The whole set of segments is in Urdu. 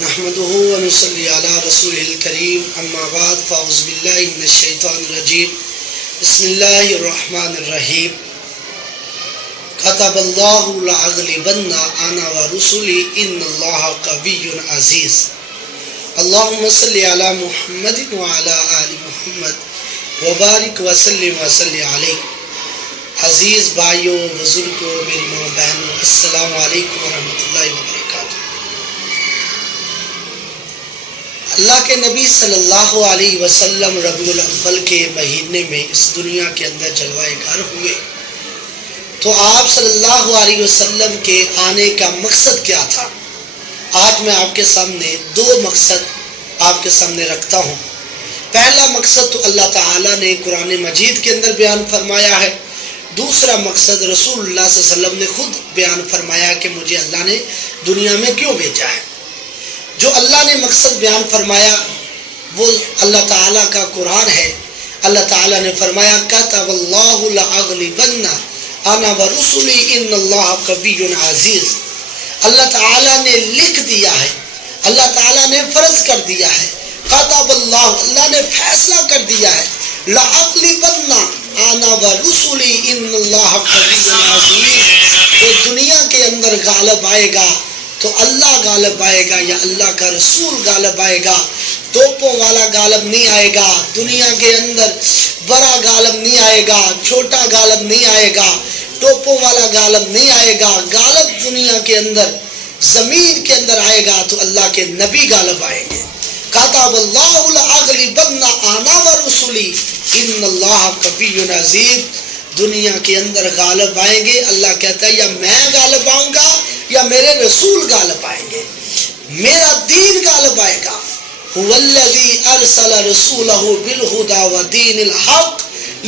نحمده ونصلي على رسوله الكريم اما بعد فاعوذ بالله من الشيطان الرجيم بسم الله الرحمن الرحيم كتب الله لأغلبن أنا ورسلي إن الله قوي عزيز اللهم صل على محمد وعلى آل محمد وبارک وسلم علیہ. عزیز بھائیوں بزرگوں میری ماں بہنوں السلام علیکم ورحمۃ اللہ وبرکاتہ. اللہ کے نبی صلی اللہ علیہ وسلم ربیع الاول کے مہینے میں اس دنیا کے اندر جلوائے گر ہوئے تو آپ صلی اللہ علیہ وسلم کے آنے کا مقصد کیا تھا؟ آج میں آپ کے سامنے دو مقصد آپ کے سامنے رکھتا ہوں. پہلا مقصد تو اللہ تعالیٰ نے قرآن مجید کے اندر بیان فرمایا ہے. دوسرا مقصد رسول اللہ صلی اللہ علیہ وسلم نے خود بیان فرمایا کہ مجھے اللہ نے دنیا میں کیوں بھیجا ہے. جو اللہ نے مقصد بیان فرمایا وہ اللہ تعالیٰ کا قرآن ہے. اللہ تعالیٰ نے فرمایا کتب اللہ لأغلبن انا ورسلی ان اللہ قوی عزیز. اللہ تعالیٰ نے لکھ دیا ہے، اللہ تعالیٰ نے فرض کر دیا ہے. کتب اللہ نے فیصلہ کر دیا ہے لأغلبن انا ورسلی ان اللہ قوی عزیز. تو دنیا کے اندر غالب آئے گا تو اللہ غالب آئے گا یا اللہ کا رسول غالب آئے گا. توپوں والا غالب نہیں آئے گا. دنیا کے اندر بڑا غالب نہیں آئے گا، چھوٹا غالب نہیں آئے گا، توپوں والا غالب نہیں آئے گا. غالب دنیا کے اندر زمین کے اندر آئے گا تو اللہ کے نبی غالب آئیں گے. کتب اللہ لأغلبن انا ورسلی ان اللہ قوی عزیز. دنیا کے اندر غالب آئیں گے. اللہ کہتا ہے یا میں غالب آؤں گا یا میرے رسول غالب آئیں گے، میرا دین غالب آئے گا. هو الذی ارسل رسولہ بالہدی ودین الحق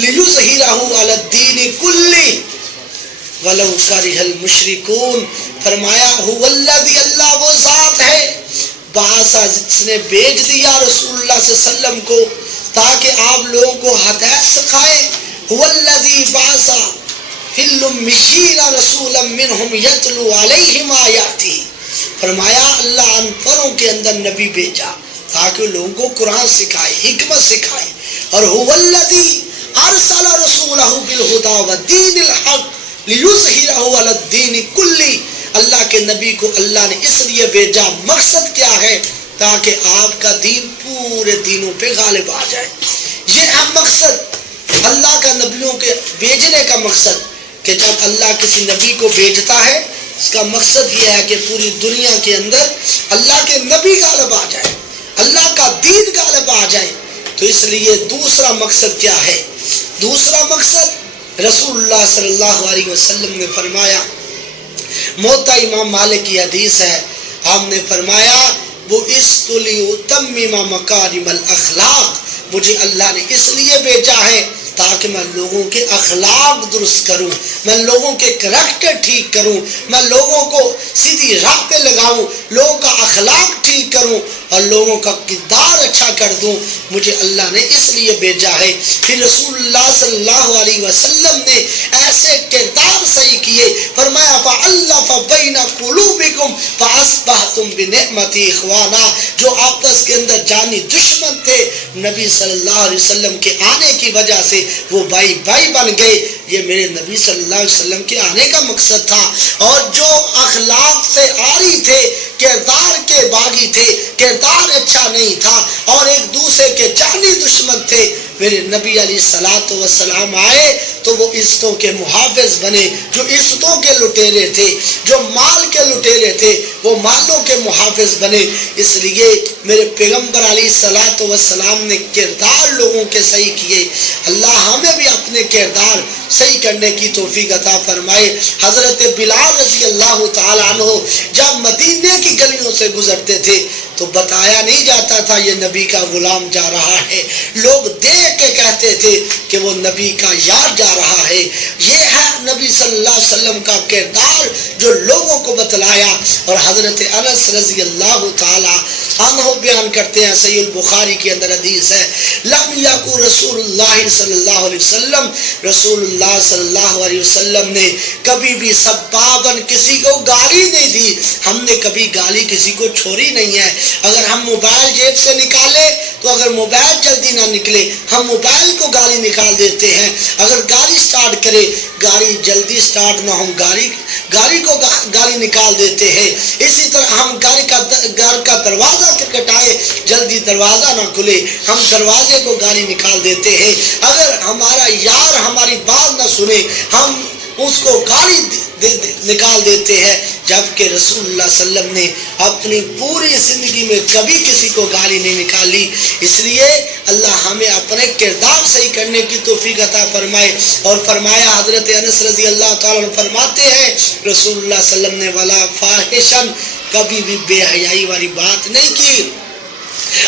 لیظہرہ علی الدین کلہ ولو کرہ المشرکون. فرمایا هو الذی، اللہ وہ ذات ہے، بعث جس نے بھیج دیا رسول اللہ صلی اللہ علیہ وسلم کو تاکہ آپ لوگوں کو ہدایت سکھائے. هو الذی بعث فی الامیین رسولا منہم یتلو علیہم آیاتہ. فرمایا اللہ ان پروں کے اندر نبی بھیجا تاکہ لوگوں کو قرآن سکھائے، حکمت سکھائے. اور هو الذی ارسل رسولہ بالہدی ودین الحق لیظہرہ علی الدین کلہ. اللہ کے نبی کو اللہ نے اس لیے بھیجا، مقصد کیا ہے؟ تاکہ آپ کا دین پورے دینوں پہ غالب آ جائے. یہ ہے مقصد اللہ کا نبیوں کے بھیجنے کا مقصد، کہ جب اللہ کسی نبی کو بھیجتا ہے اس کا مقصد یہ ہے کہ پوری دنیا کے اندر اللہ کے نبی غالب آ جائے، اللہ کا دین غالب آ جائے. تو اس لیے دوسرا مقصد کیا ہے؟ دوسرا مقصد رسول اللہ صلی اللہ علیہ وسلم نے فرمایا، موطا امام مالک کی حدیث ہے، ہم نے فرمایا وہ اس کو لیتمم مکارم الاخلاق. مجھے اللہ نے اس لیے بھیجا ہے تاکہ میں لوگوں کے اخلاق درست کروں، میں لوگوں کے کریکٹر ٹھیک کروں، میں لوگوں کو سیدھی راہ پہ لگاؤں، لوگوں کا اخلاق ٹھیک کروں اور لوگوں کا کردار اچھا کر دوں. مجھے اللہ نے اس لیے بھیجا ہے. پھر رسول اللہ صلی اللہ علیہ وسلم نے ایسے کردار صحیح کیے. فرمایا فَأَلَّفَ بَيْنَ قُلُوبِكُمْ فَأَصْبَحْتُمْ بِنِعْمَتِي إِخْوَانًا. جو آپس کے اندر جانی دشمن تھے، نبی صلی اللہ علیہ وسلم کے آنے کی وجہ سے وہ بھائی بھائی بن گئے. یہ میرے نبی صلی اللہ علیہ وسلم کے آنے کا مقصد تھا. اور جو اخلاق سے عاری تھے، کردار کے باغی تھے، کردار اچھا نہیں تھا اور ایک دوسرے کے جانی دشمن تھے، میرے نبی علیہ الصلوۃ والسلام آئے تو وہ عزتوں کے محافظ بنے. جو عزتوں کے لٹیرے تھے، جو مال کے لٹیرے تھے، وہ مالوں کے محافظ بنے. اس لیے میرے پیغمبر علیہ الصلوۃ والسلام نے کردار لوگوں کے صحیح کیے. اللہ ہمیں بھی اپنے کردار صحیح کرنے کی توفیق عطا فرمائے. حضرت بلال رضی اللہ تعالی عنہ جب مدینے کی گلیوں سے گزرتے تھے تو بتایا نہیں جاتا تھا یہ نبی کا غلام جا رہا ہے. لوگ دیکھ دیکھ کے کہتے تھے کہ وہ نبی کا یار جا رہا ہے. یہ ہے نبی صلی اللہ علیہ وسلم کا کردار جو لوگوں کو بتلایا. اور حضرت انس رضی اللہ تعالی عنہ بیان کرتے ہیں, صحیح البخاری کے اندر حدیث ہے, لم یکن رسول اللہ صلی اللہ علیہ وسلم, رسول اللہ صلی اللہ علیہ وسلم نے کبھی بھی سبابن کسی کو گالی نہیں دی. ہم نے کبھی گالی کسی کو چھوڑی نہیں ہے. اگر ہم موبائل جیب سے نکالے تو اگر موبائل جلدی نہ نکلے ہم موبائل کو گالی نکال دیتے ہیں. اگر گاڑی سٹارٹ کرے گاڑی جلدی سٹارٹ نہ ہو گاڑی کو گالی نکال دیتے ہیں. اسی طرح ہم گھر کا دروازہ کھٹکھٹائے جلدی دروازہ نہ کھلے ہم دروازے کو گالی نکال دیتے ہیں. اگر ہمارا یار ہماری بات نہ سنے ہم اس کو گالی نکال دیتے ہیں. جبکہ رسول اللہ صلی اللہ علیہ وسلم نے اپنی پوری زندگی میں کبھی کسی کو گالی نہیں نکالی. اس لیے اللہ ہمیں اپنے کردار صحیح کرنے کی توفیق عطا فرمائے. اور فرمایا حضرت انس رضی اللہ تعالیٰ عنہ فرماتے ہیں رسول اللہ صلی اللہ علیہ وسلم نے ولا فاحشن, کبھی بھی بے حیائی والی بات نہیں کی.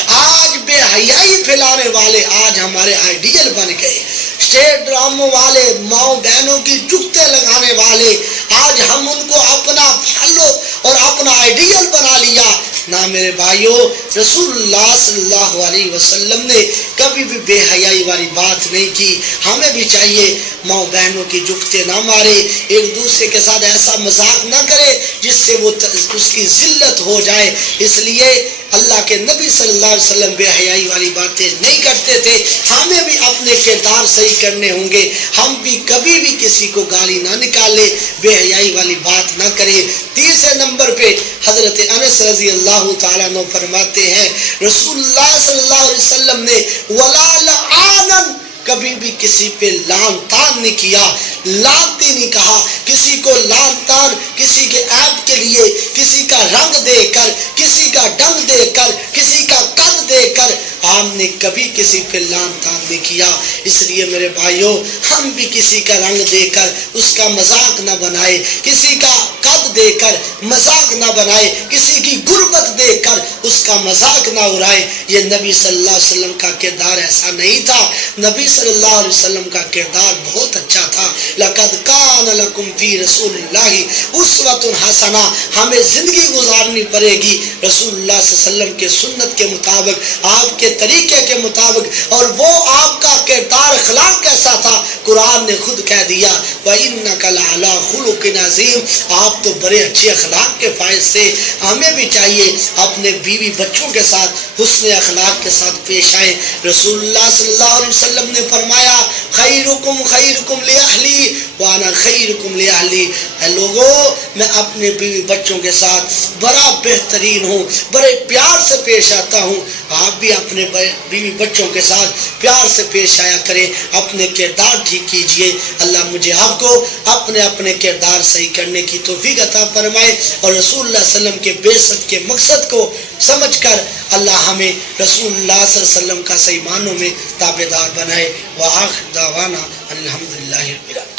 آج بے حیائی پھیلانے والے آج ہمارے آئیڈیل بن گئے. اسٹیج ڈراموں والے, ماؤں بہنوں کی جگتے لگانے والے, آج ہم ان کو اپنا فالو اور اپنا آئیڈیل بنا لیا. نہ میرے بھائیوں, رسول اللہ صلی اللہ علیہ وسلم نے کبھی بھی بے حیائی والی بات نہیں کی. ہمیں بھی چاہیے ماں بہنوں کی جگتے نہ مارے, ایک دوسرے کے ساتھ ایسا مذاق نہ کرے جس سے وہ اس کی ذلت ہو جائے. اس لیے اللہ کے نبی صلی اللہ علیہ وسلم بے حیائی والی باتیں نہیں کرتے تھے. ہمیں بھی اپنے کردار صحیح کرنے ہوں گے. ہم بھی کبھی بھی کسی کو گالی نہ نکالے, بے حیائی والی بات نہ کرے. تیسرے نمبر پہ حضرت انس رضی اللہ تعالیٰ عنہ فرماتے ہیں رسول اللہ صلی اللہ علیہ وسلم نے ولا لعانن, کبھی بھی کسی پہ لعن طعن نہیں کیا, لعنتی نہیں کہا. کسی کو لعن طعن کسی کے عیب کے لیے, کسی کا رنگ دے کر, کسی کا ڈنگ دے کر, کسی کا قد دے کر ہم نے کبھی کسی پہ لعن طعن نہیں کیا. اس لیے میرے بھائیوں ہم بھی کسی کا رنگ دے کر اس کا مذاق نہ بنائے, کسی کا قد دے کر مذاق نہ بنائے, کسی کی غربت دے کر اس کا مذاق نہ اڑائے. یہ نبی صلی اللہ علیہ وسلم کا کردار ایسا نہیں تھا. نبی صلی اللہ علیہ وسلم کا کردار بہت اچھا تھا. لقد کان لکم فی رسول اللہ اسوۃ حسنہ, ہمیں زندگی گزارنی پڑے گی رسول اللہ صلی اللہ علیہ وسلم کے سنت کے مطابق, آپ کے طریقے کے مطابق. اور وہ آپ کا کردار اخلاق کیسا تھا قرآن نے خود کہہ دیا وَإِنَّكَ لَعَلَىٰ خُلُقٍ عَظِيمٍ, آپ تو بڑے اچھے اخلاق کے فائز سے. ہمیں بھی چاہیے اپنے بیوی بچوں کے ساتھ حسن اخلاق کے ساتھ پیش آئیں. رسول اللہ صلی اللہ علیہ وسلم نے فرمایا خیرکم خیرکم لأہلی وانا خیرکم لأہلی, اے لوگوں میں اپنے بیوی بچوں کے ساتھ بڑا بہترین ہوں, بڑے پیار سے پیش آتا ہوں. آپ بھی اپنے بیوی بچوں کے ساتھ پیار سے پیش آیا کریں, اپنے کردار ٹھیک کیجئے. اللہ مجھے آپ کو اپنے کردار صحیح کرنے کی توفیق عطا فرمائے اور رسول اللہ صلی اللہ علیہ وسلم کے بعثت کے مقصد کو سمجھ کر اللہ ہمیں رسول اللہ صلی اللہ علیہ وسلم کا صحیح معنوں میں تابعدار بنائے. وآخر دعوانا الحمدللہ رب العالمین.